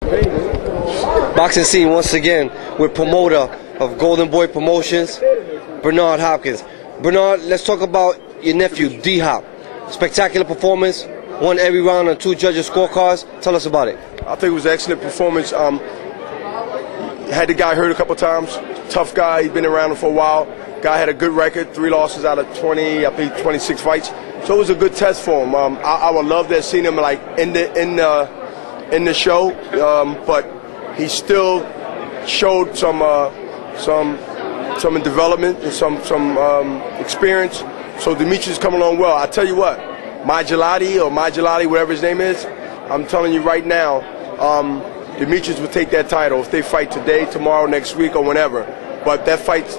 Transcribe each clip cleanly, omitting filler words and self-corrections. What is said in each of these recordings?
Boxing scene once again with promoter of Golden Boy Promotions, Bernard Hopkins. Bernard, let's talk about your nephew, D-Hop. Spectacular performance, won every round on 2 judges' scorecards. Tell us about it. I think it was an excellent performance. Had the guy hurt a couple times. Tough guy, he's been around him for a while. Guy had a good record, 3 losses out of 20, I think 26 fights. So it was a good test for him. I would love to have seen him like in the show, but he still showed some development and some experience. So Demetrius is coming along well. I tell you what, Majelati, whatever his name is, I'm telling you right now, Demetrius will take that title if they fight today, tomorrow, next week, or whenever. But that fight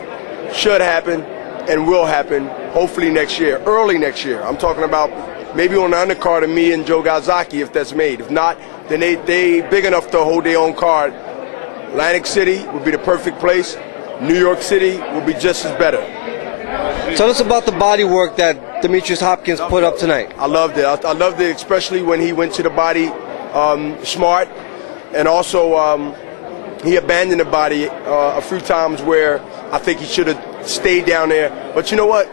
should happen and will happen hopefully next year, early next year. I'm talking about maybe on the undercard of me and Joe Galzaki if that's made. If not, then they big enough to hold their own card. Atlantic City would be the perfect place. New York City will be just as better. Tell us about the body work that Demetrius Hopkins put up tonight. I loved it. I loved it, especially when he went to the body smart, and also he abandoned the body a few times where I think he should have stayed down there. But you know what?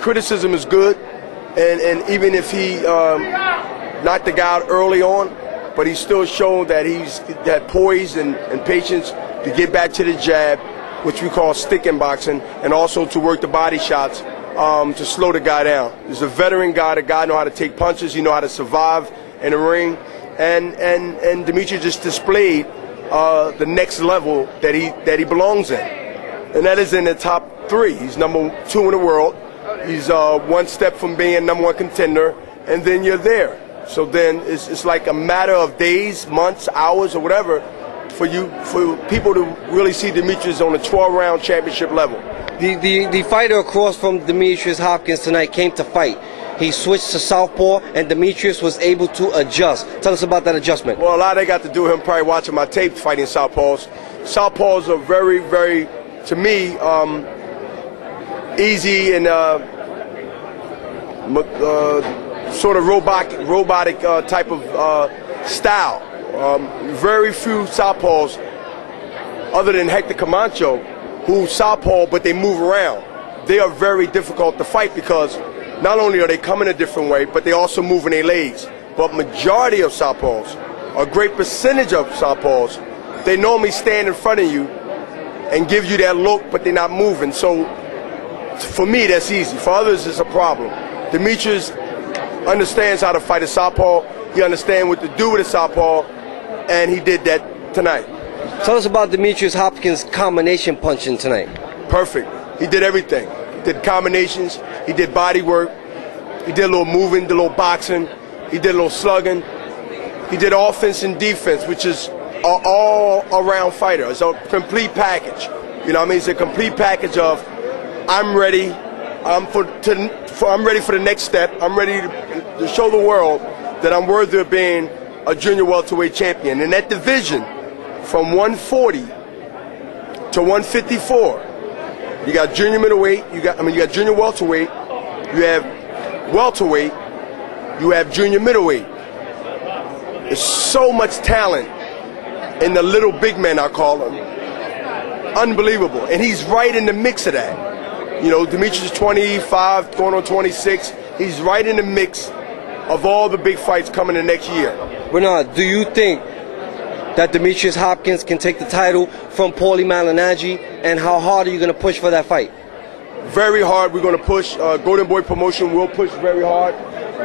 Criticism is good, and even if he knocked the guy out early on, but he still showed that he's that poise and patience to get back to the jab, which we call sticking boxing, and also to work the body shots to slow the guy down. He's a veteran guy. The guy knows how to take punches. He knows how to survive in the ring, and Demetrius just displayed the next level that he belongs in, and that is in the top 3. He's number 2 in the world. He's 1 step from being number 1 contender, and then you're there. So then it's like a matter of days, months, hours, or whatever for people to really see Demetrius on a 12-round championship level. The fighter across from Demetrius Hopkins tonight came to fight. He switched to southpaw, and Demetrius was able to adjust. Tell us about that adjustment. Well, a lot of that got to do with him probably watching my tapes fighting southpaws. Southpaws are very, very, to me, easy and sort of robotic type of style. Very few southpaws, other than Hector Camacho, who southpaw but they move around. They are very difficult to fight because not only are they coming a different way, but they also move in their legs. But majority of southpaws, a great percentage of southpaws, they normally stand in front of you and give you that look, but they're not moving. So for me, that's easy. For others, it's a problem. Demetrius understands how to fight a southpaw. He understands what to do with a southpaw, and he did that tonight. Tell us about Demetrius Hopkins' combination punching tonight. Perfect. He did everything. He did combinations. He did body work. He did a little moving, did a little boxing. He did a little slugging. He did offense and defense, which is an all-around fighter. It's a complete package. You know what I mean? It's a complete package of I'm ready. I'm ready for the next step. I'm ready to show the world that I'm worthy of being a junior welterweight champion. In that division, from 140 to 154, you got junior middleweight, you got junior welterweight, you have welterweight, you have junior middleweight. There's so much talent in the little big men, I call them. Unbelievable. And he's right in the mix of that. You know, Demetrius is 25, going on 26. He's right in the mix of all the big fights coming the next year. Bernard, do you think that Demetrius Hopkins can take the title from Paulie Malignaggi, and how hard are you going to push for that fight? Very hard. We're going to push. Golden Boy Promotion will push very hard.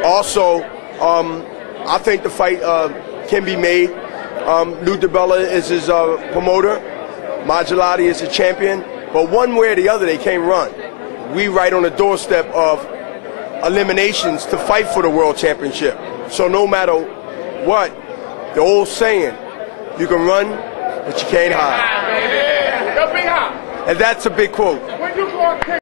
Also, I think the fight can be made. Lou DiBella is his promoter. Majelati is the champion. But one way or the other, they can't run. We right on the doorstep of eliminations to fight for the world championship. So no matter what, the old saying, you can run, but you can't hide. And that's a big quote.